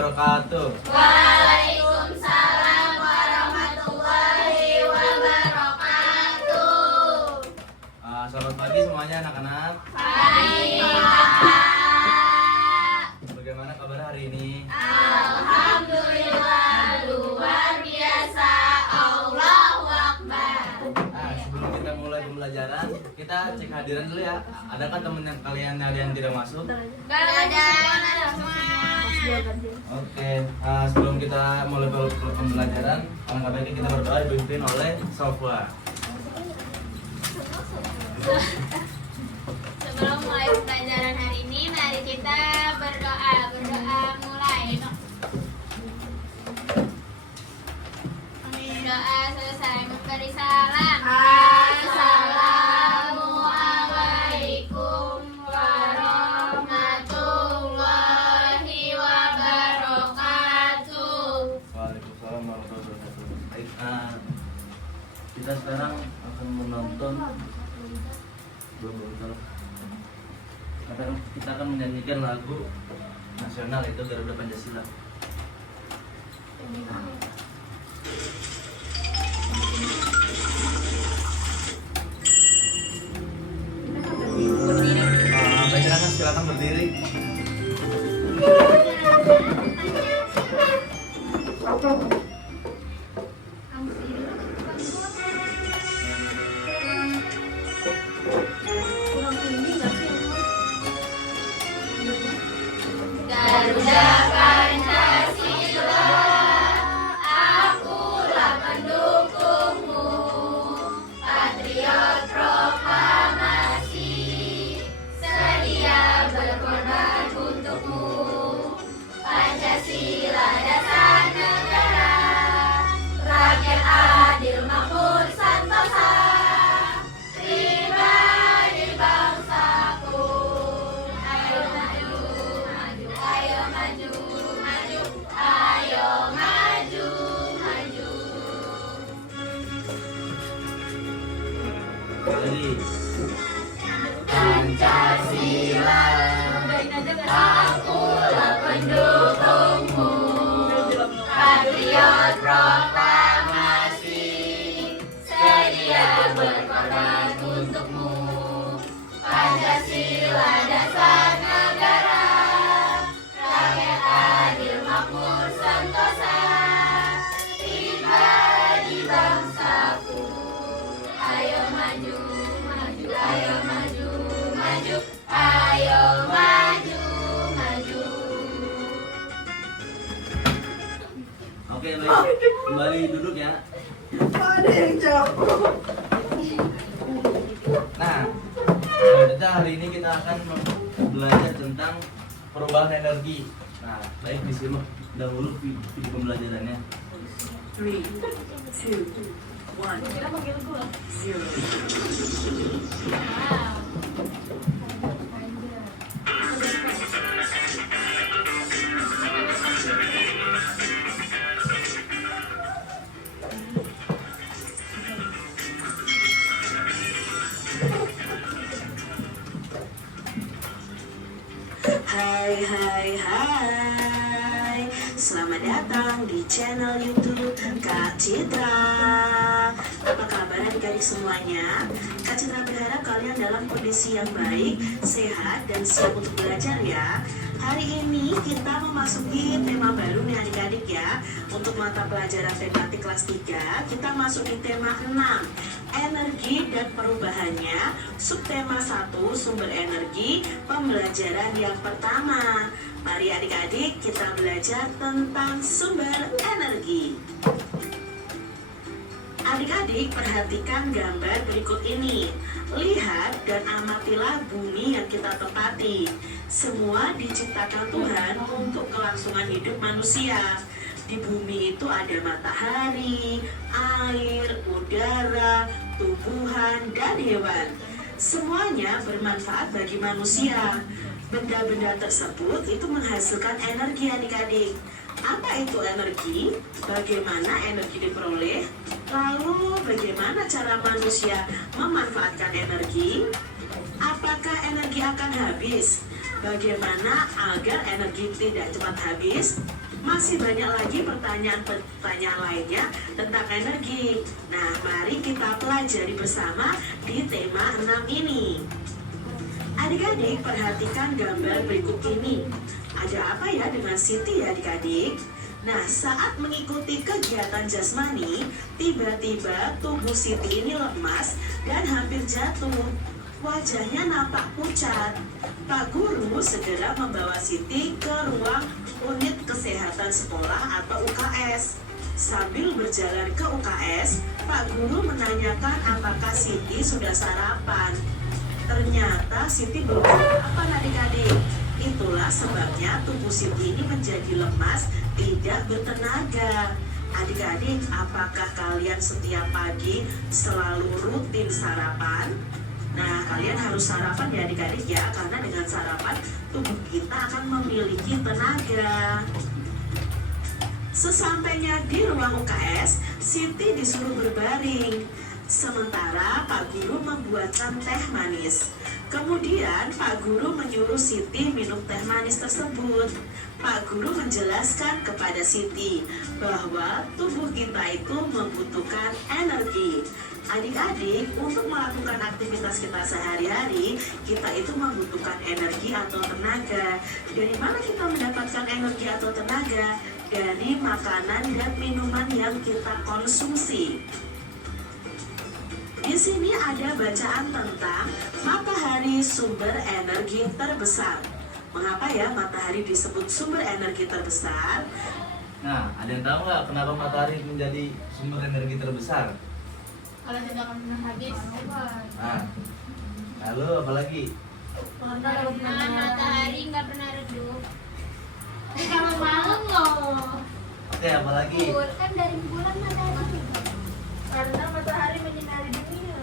wabarakatuh. Waalaikumsalam warahmatullahi wabarakatuh. Selamat pagi semuanya anak-anak. Hai Kakak. Bagaimana kabar hari ini? Alhamdulillah luar biasa. Allahu Akbar. Sebelum kita mulai pembelajaran, kita cek hadiran dulu ya. Adakah teman yang kalian ada yang tidak masuk? Gak ada semua. Oke, sebelum kita mulai pembelajaran, alangkah baiknya kita berdoa dipimpin oleh Sofwa. Sebelum mulai pembelajaran hari ini, mari kita berdoa. Berdoa mulai. Doa selesai, memberi salam. Assalamualaikum warahmatullahi wabarakatuh. Waalaikumsalam warahmatullahi wabarakatuh. Baik, kita sekarang akan menonton kita akan menyanyikan lagu nasional itu Garuda Pancasila. Baik, silakan berdiri. Garuda Pancasila, akulah pendukungmu, patriot proklamasi, sedia berkorban untukmu. Pancasila dasar negara, rakyat adil makmur santosa, pribadi bangsaku. Ayo maju, maju, ayo maju, maju, ayo maju, maju. Jadi Pancasila, Akulah pendukungmu, patriot proklamasi, sedia berkorban untukmu. Pancasila dasar negara, rakyat adil makmur sentosa, pribadi bangsaku. Ayo maju, maju, ayo maju, maju, ayo maju, maju. oke baik, kembali duduk ya. Nah, kita hari ini kita akan belajar tentang perubahan energi. Nah, baik disimak dahulu video pembelajarannya. 3, 2, 1, 0. Hai, selamat datang di channel YouTube Kak Citra. Apa kabar adik-adik semuanya? Kak Citra berharap kalian dalam kondisi yang baik, sehat, dan siap untuk belajar ya. Hari ini kita memasuki tema baru nih adik-adik ya. Untuk mata pelajaran tematik kelas 3, kita masuk di tema 6, energi dan perubahannya. Subtema 1, sumber energi, pembelajaran yang pertama. Mari adik-adik kita belajar tentang sumber energi. Adik-adik perhatikan gambar berikut ini. Lihat dan amatilah bumi yang kita tempati. Semua diciptakan Tuhan untuk kelangsungan hidup manusia. Di bumi itu ada matahari, air, udara, tumbuhan, dan hewan. Semuanya bermanfaat bagi manusia. Benda-benda tersebut itu menghasilkan energi adik-adik. Apa itu energi? Bagaimana energi diperoleh? Lalu bagaimana cara manusia memanfaatkan energi? Apakah energi akan habis? Bagaimana agar energi tidak cepat habis? Masih banyak lagi pertanyaan-pertanyaan lainnya tentang energi. Nah, mari kita pelajari bersama di tema 6 ini. Adik-adik, perhatikan gambar berikut ini. Ada apa ya dengan Siti ya adik-adik? Nah, saat mengikuti kegiatan jasmani, tiba-tiba tubuh Siti ini lemas dan hampir jatuh. Wajahnya nampak pucat. Pak Guru segera membawa Siti ke ruang unit kesehatan sekolah atau UKS. Sambil berjalan ke UKS, Pak Guru menanyakan apakah Siti sudah sarapan. Ternyata Siti belum sarapan adik-adik. Itulah sebabnya tubuh Siti ini menjadi lemas, tidak bertenaga. Adik-adik, apakah kalian setiap pagi selalu rutin sarapan? Nah, kalian harus sarapan ya adik-adik ya, karena dengan sarapan tubuh kita akan memiliki tenaga. Sesampainya di ruang UKS, Siti disuruh berbaring. Sementara Pak Guru membuatkan teh manis. Kemudian Pak Guru menyuruh Siti minum teh manis tersebut. Pak Guru menjelaskan kepada Siti bahwa tubuh kita itu membutuhkan energi. Adik-adik, untuk melakukan aktivitas kita sehari-hari, kita itu membutuhkan energi atau tenaga. Dari mana kita mendapatkan energi atau tenaga? Dari makanan dan minuman yang kita konsumsi. Di sini ada bacaan tentang matahari sumber energi terbesar. Mengapa ya matahari disebut sumber energi terbesar? Nah, ada yang tahu nggak kenapa matahari menjadi sumber energi terbesar? Kalau tidak akan pernah habis. Nah, lalu apa lagi? Karena matahari nggak pernah redup. Kalau malam loh. Oke, apa lagi? Kan dari bulan matahari. Karena matahari menyinari dunia.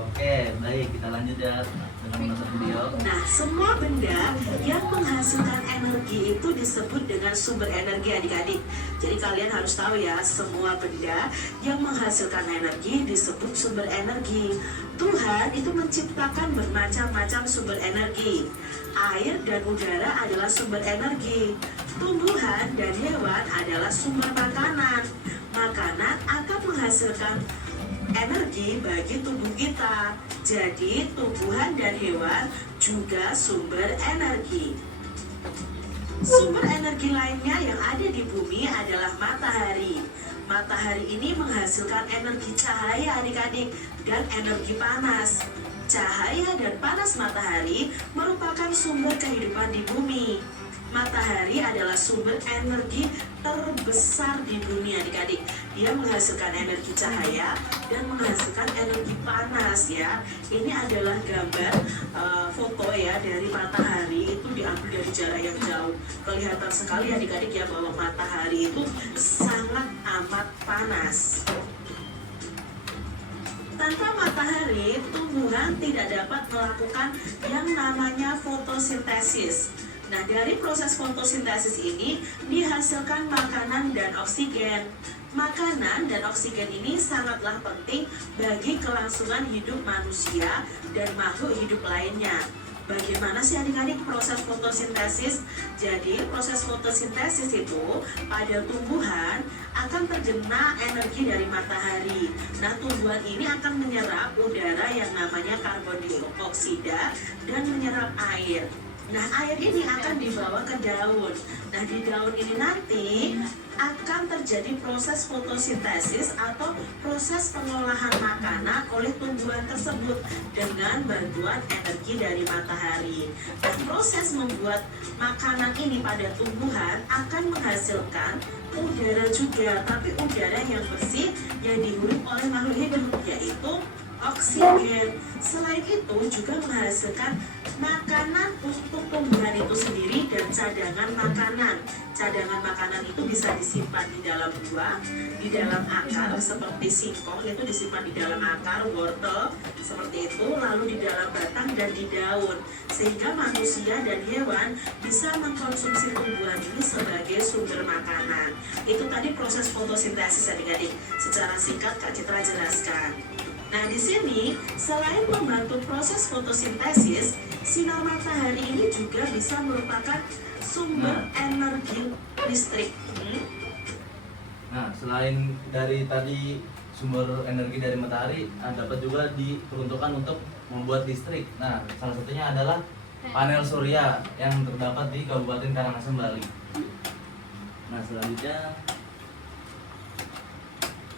Oke, baik, kita lanjut ya dengan menonton video. Nah, semua benda yang menghasilkan energi itu disebut dengan sumber energi adik-adik. Jadi kalian harus tahu ya, semua benda yang menghasilkan energi disebut sumber energi. Tuhan itu menciptakan bermacam-macam sumber energi. Air dan udara adalah sumber energi. Tumbuhan dan hewan adalah sumber makanan. Makanan akan menghasilkan energi bagi tubuh kita. Jadi tumbuhan dan hewan juga sumber energi. Sumber energi lainnya yang ada di bumi adalah matahari. Matahari ini menghasilkan energi cahaya adik-adik dan energi panas. Cahaya dan panas matahari merupakan sumber kehidupan di bumi. Matahari adalah sumber energi terbesar di dunia adik-adik. Dia menghasilkan energi cahaya dan menghasilkan energi panas ya. Ini adalah gambar foto ya dari matahari, itu diambil dari jarak yang jauh. Kelihatan sekali adik-adik ya bahwa matahari itu sangat amat panas. Tanpa matahari, tumbuhan tidak dapat melakukan yang namanya fotosintesis. Nah, dari proses fotosintesis ini dihasilkan makanan dan oksigen. Makanan dan oksigen ini sangatlah penting bagi kelangsungan hidup manusia dan makhluk hidup lainnya. Bagaimana sih adik-adik proses fotosintesis? Jadi proses fotosintesis itu pada tumbuhan akan terkena energi dari matahari. Nah, tumbuhan ini akan menyerap udara yang namanya karbon dioksida dan menyerap air. Nah, air ini akan dibawa ke daun. Nah, di daun ini nanti akan terjadi proses fotosintesis atau proses pengolahan makanan oleh tumbuhan tersebut dengan bantuan energi dari matahari. Dan proses membuat makanan ini pada tumbuhan akan menghasilkan udara juga, tapi udara yang bersih yang dihirup oleh makhluk hidup, yaitu oksigen. Selain itu juga menghasilkan makanan untuk tumbuhan itu sendiri dan cadangan makanan. Cadangan makanan itu bisa disimpan di dalam buah, di dalam akar seperti singkong itu disimpan di dalam akar, wortel seperti itu, lalu di dalam batang dan di daun. Sehingga manusia dan hewan bisa mengkonsumsi tumbuhan ini sebagai sumber makanan. Itu tadi proses fotosintesis adik-adik. Secara singkat Kak Citra jelaskan. Nah, di sini selain membantu proses fotosintesis, sinar matahari ini juga bisa merupakan sumber energi listrik. Nah, selain dari tadi sumber energi dari matahari, dapat juga diperuntukkan untuk membuat listrik. Nah, salah satunya adalah panel surya yang terdapat di Kabupaten Karangasem, Bali. Nah, selanjutnya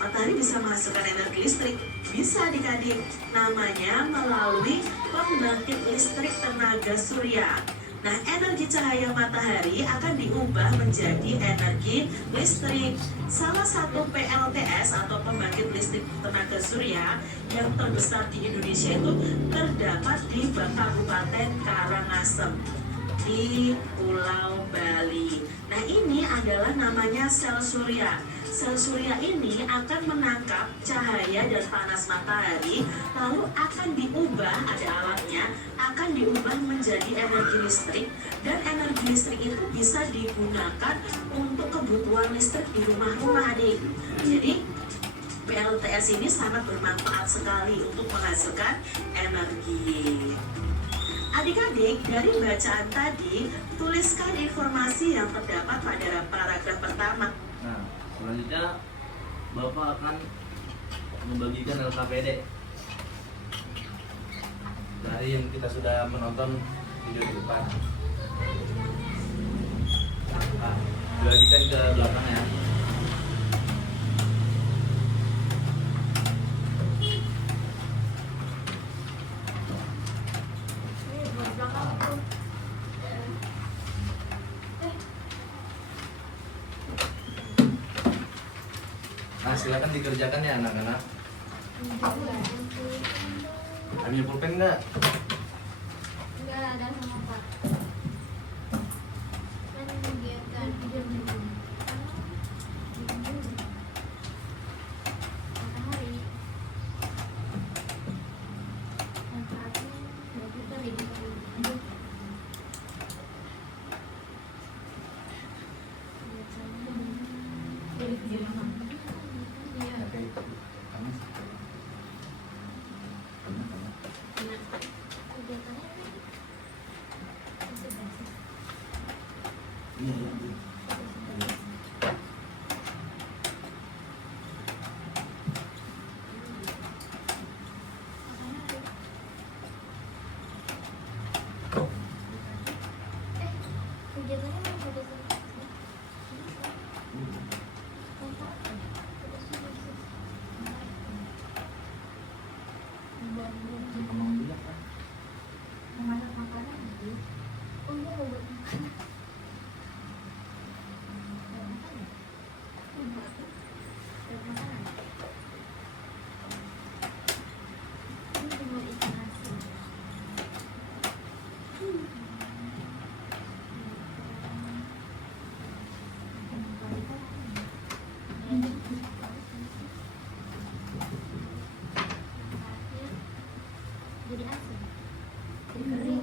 Matahari bisa menghasilkan energi listrik, bisa adik-adik, namanya melalui pembangkit listrik tenaga surya. Nah, energi cahaya matahari akan diubah menjadi energi listrik. Salah satu PLTS atau pembangkit listrik tenaga surya yang terbesar di Indonesia itu terdapat di Kabupaten Karangasem di Pulau Bali. Nah, ini adalah namanya sel surya. Sel surya ini akan menangkap cahaya dan panas matahari, lalu akan diubah, ada alatnya, akan diubah menjadi energi listrik, dan energi listrik itu bisa digunakan untuk kebutuhan listrik di rumah-rumah, adik. Jadi PLTS ini sangat bermanfaat sekali untuk menghasilkan energi. Adik-adik, dari bacaan tadi, tuliskan informasi yang terdapat pada paragraf pertama. Nah, selanjutnya Bapak akan membagikan LKPD dari yang kita sudah menonton video di depan. Nah, dibagikan ke belakang ya. Nah, silakan dikerjakan ya anak-anak. Ambil pulpen enggak? Enggak ada sama Pak. Kan kegiatan matahari. Manfaatnya berarti kan ini. Memasak makanan gitu. Oh iya, mau buat makanan. Ini cuma ikan asin. Jadi asin. Jadi kering.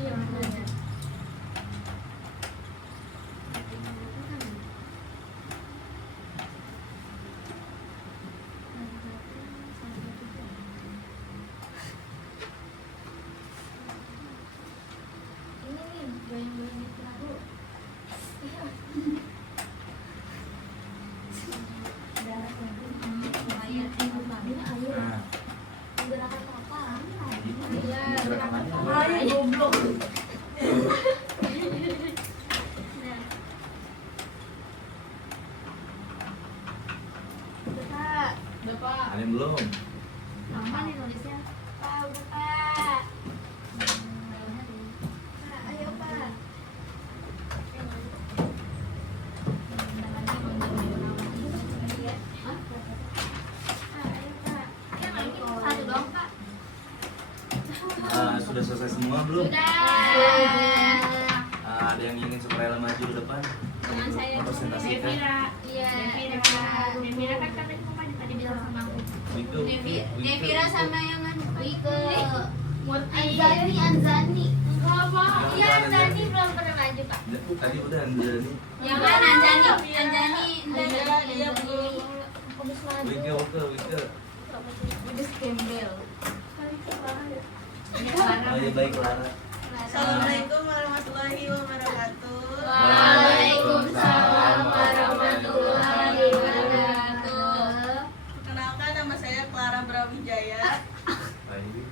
Iya, makanya. Ini nih, goyang-goyang itu lalu. Darah lumayan, ini air. Nah, Gerakan apa? Iya, gerakan apa? Ayo, goblok. Nah. Bapak, Bapak. ada yang belum? Lama nih nulisnya. Pak, udah Pak. Pak, ayo Pak. Hah? Pak, ayo Pak. Ya, lagi satu doang Pak. Sudah selesai semua belum? Sudah. Ada yang ingin supaya maju ke depan? Dengan saya Presentasikan. Iya, Devira kan katanya kemarin tadi bilang sama aku. Itu. Devira sama yang anu Wike. Anzani, Anzani. Enggak apa? Iya, Anzani belum pernah maju, Pak. Tadi udah Anjani. Yang mana Anzani? Anzani, Iya, Wike. udah gembel. Oh iya baik Lara. Assalamualaikum warahmatullahi wabarakatuh. Waalaikumsalam warahmatullahi wabarakatuh. Perkenalkan, nama saya Clara Brawijaya. Baik.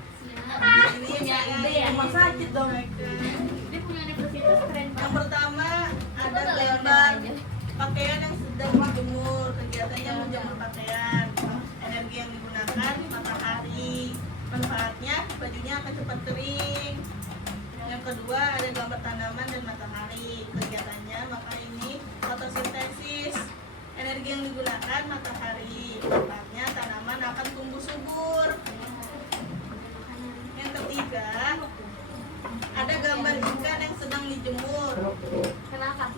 Ini saya rumah sakit dong. Dia punya universitas keren Yang pertama ada gambar pakaian yang sedang dijemur. Kegiatannya menjemur pakaian. Energi yang digunakan matahari. Manfaatnya bajunya akan cepat kering. Yang kedua ada gambar tanaman dan matahari. Kegiatannya maka ini fotosintesis. Energi yang digunakan matahari. Manfaatnya tanaman akan tumbuh subur. Yang ketiga ada gambar ikan yang sedang dijemur. Kenapa?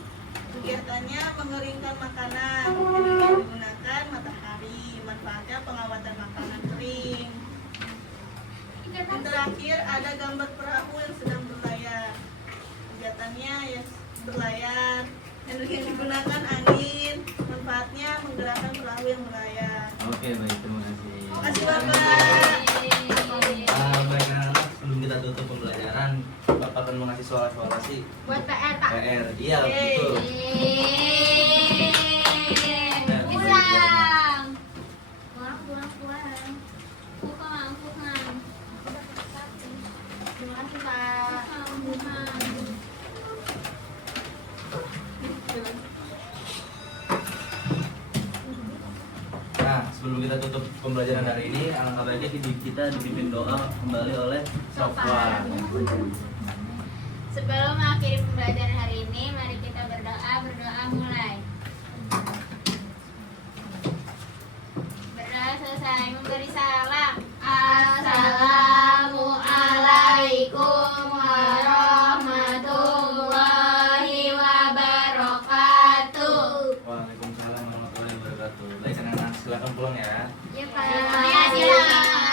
Kegiatannya mengeringkan makanan. Energi yang digunakan matahari. Manfaatnya pengawatan makanan kering. Yang terakhir ada gambar perahu yang sedang berlayar. Kegiatannya ya berlayar. Energi yang digunakan angin. Manfaatnya menggerakkan perahu yang berlayar. Oke baik, terima kasih. Terima kasih Bapak. Baik anak-anak, sebelum kita tutup pembelajaran, Bapak akan mengasih soal-soalasi Buat PR, Pak. PR. Iya Oke. betul. Pulang. Pulang. Terima kasih Pak. Nah, sebelum kita tutup pembelajaran hari ini, alangkah baiknya kita dipimpin doa kembali oleh Sofwan. Sebelum mengakhiri pembelajaran hari ini, mari kita berdoa. Berdoa mulai. Berdoa selesai. Memberi salam. Assalamualaikum warahmatullahi wabarakatuh. Waalaikumsalam warahmatullahi wabarakatuh. Baik anak-anak, silakan pulang ya. Ya, Pak. Ya, silakan.